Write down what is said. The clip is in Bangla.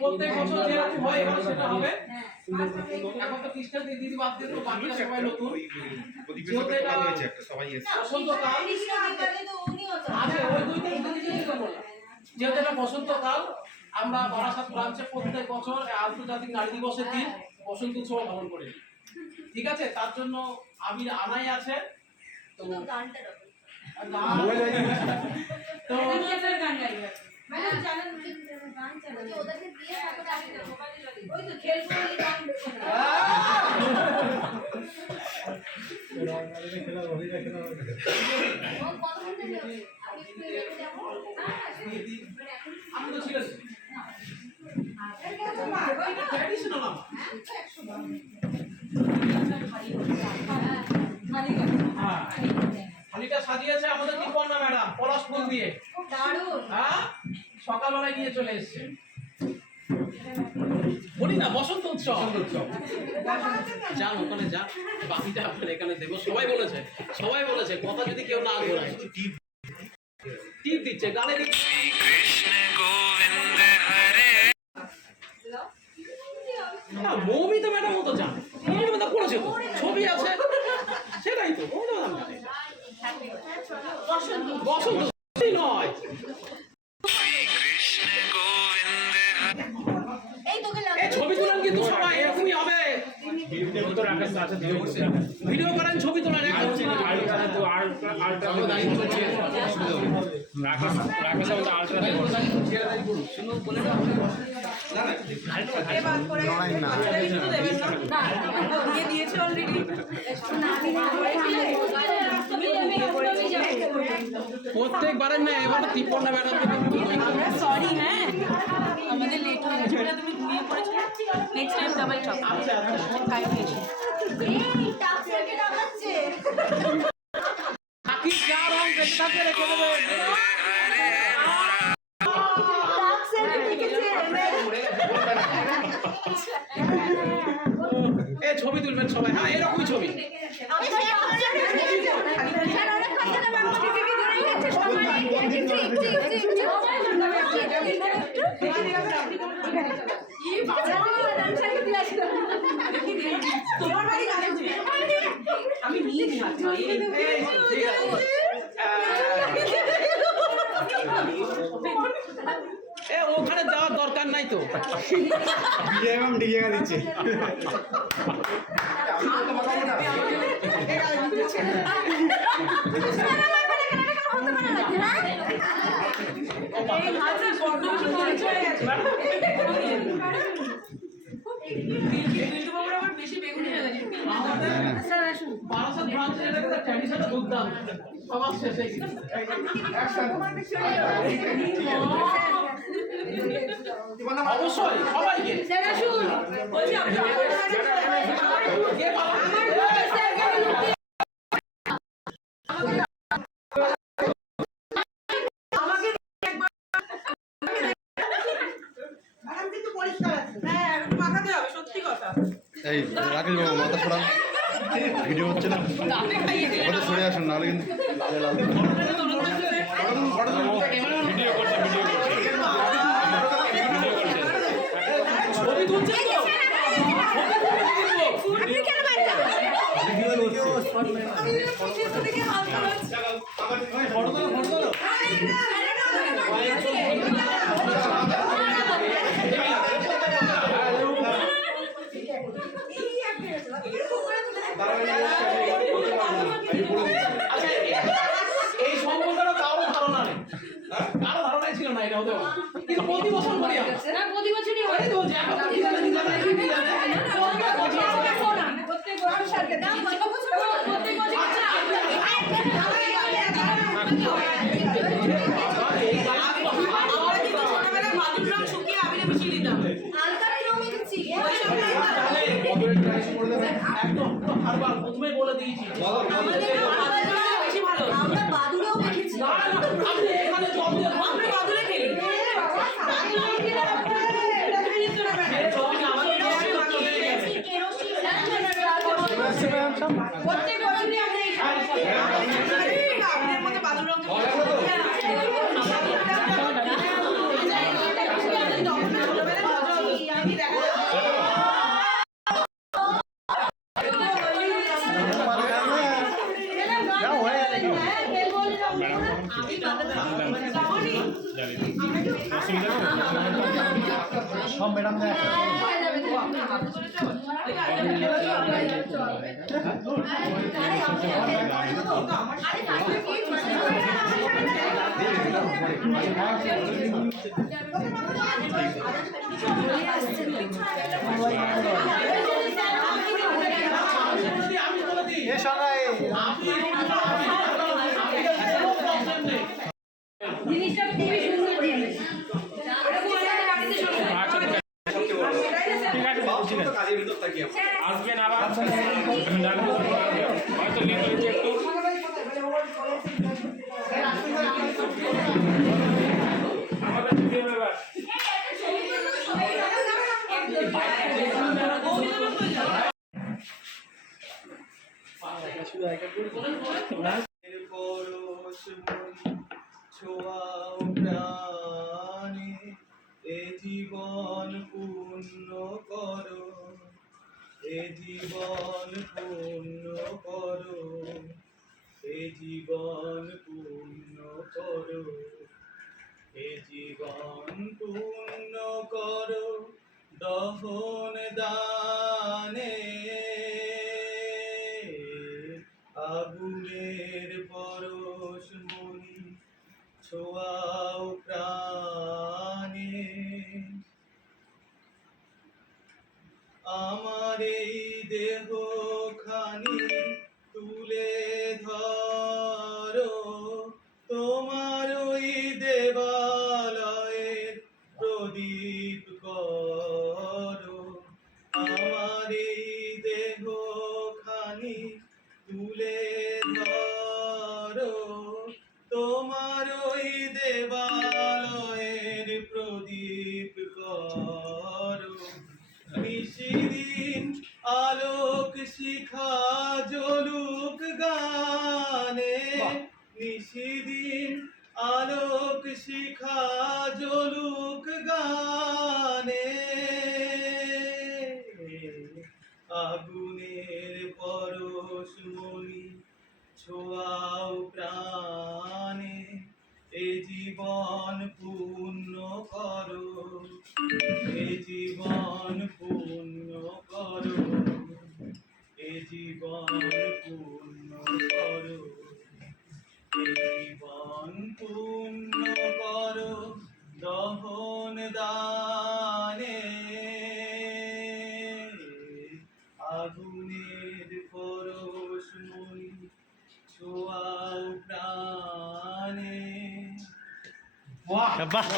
প্রত্যেক বছর যেরকম হয় এবার সেটা হবে। এখন তো খ্রিস্টান দিদি বাদ দিয়ে তো বাকিরা সবাই নতুন। যেহেতু এটা বসন্তকাল আছে, ওই দুই দিন তো বললাম। যেহেতু এটা বসন্তকাল, আমরা বারাসাত ব্রাঞ্চে প্রত্যেক বছর আন্তর্জাতিক নারী দিবসের দিন বসন্ত উৎসব পালন করি। ঠিক আছে, তার জন্য আবির আনাই আছে। তো গানটা থালিটা সাজিয়েছে আমাদের দীপন্না ম্যাডাম পলাশ ফুল দিয়ে, হ্যাঁ সকালবেলায় নিয়ে চলে এসছে। বলি না বসন্ত উৎসব, যান ওখানে যান, বাকিটা আপনার এখানে দেবো। সবাই বলেছে কথা যদি কেউ না ঘোরায় টিপ দিচ্ছে, গানে দিচ্ছে। মৌমিতা ম্যাডাম তো যান, মৌমিতা করেছে তো, ছবি আছে, সেটাই তো বসন্ত নয়। ছবি তোলেন কিন্তু সবাই এরকমই হবে, ভিডিও করেন, ছবি তোলেন। প্রত্যেকবারের না, এবার দীপন্না ম্যাডাম সরি, হ্যাঁ আমাদের লেট হয়ে গেছে, তুমি ঘুমিয়ে পড়েছিলে। Next time double chop. আচ্ছা কাইন্ডলি এসো। এই টাক্সেরকে ডাকাচ্ছে বাকি যা রং বেঁচে থাকে রেখে দেবে। টাক্সেরকে দেখেছে এই ছবি তুলবেন সবাই, হ্যাঁ এরকমই ছবি। আমি তো স্যার অনেক কথা না বাবা দিকে ধরেই গেছে সবাই। আমি নিয়ে ওখানে যাওয়ার দরকার নাই তো, দিচ্ছে। অবশ্যই সবাইকে এই রাকেশ বাবু মাথা সরান, ভিডিও হচ্ছে না, ওটা সরে আসুন, নাহলে কিন্তু এই সম্বন্ধে কারো ধারণা নেই, কারো ধারণাই ছিল না এটা হতে পারে, কিন্তু প্রতি বছর করি আমরা। প্রতি বছরই হয় তো, যে এখন কি জানেন প্রত্যেক বছর সাথে দাম প্রত্যেক বছর প্রথমে বলে দিয়েছি বেশি ভালো, আমরা বাদুড়েও দেখেছি। এখানে জল দিয়ে আমরা বাদুড়ে খেলি, প্রত্যেক বছরই আমরা সব ম্যাডাম আমি বলে দিই এ সবাই জিনিসটা খুবই সুন্দর জিনিস আসবেন আবার হয়তো লেট হয়েছে একটু আমাদের দিতে হবে এবার ছোঁয়াও প্রাণে এ জীবন পূর্ণ করো এ জীবন পূর্ণ করো এ জীবন পূর্ণ করো এ জীবন পূর্ণ করো দহন দানে আগুনের পরশ মনি ছোঁয়াও প্রাণে আমার এই দেহ খানি তুলে ধরো তোমার ওই দেবালয়ের প্রদীপ করো আমার এই দেহ খানি তুলে ধরো তোমার ওই দেবালয়ের প্রদীপ করো নিশিদিন আলোক শিখা জ্বলুক গানে নিশিদিন আলোক শিখা জ্বলুক গানে আগুনের পরশ মনি ছোঁয়াও প্রাণে এ জীবন পূর্ণ করো এ জীবন পূর্ণ করো এ জীবন পূর্ণ করো এ জীবন পূর্ণ করো দহন দানে আগুনের পরশ মনি ছোঁয়াও প্রাণে বাহ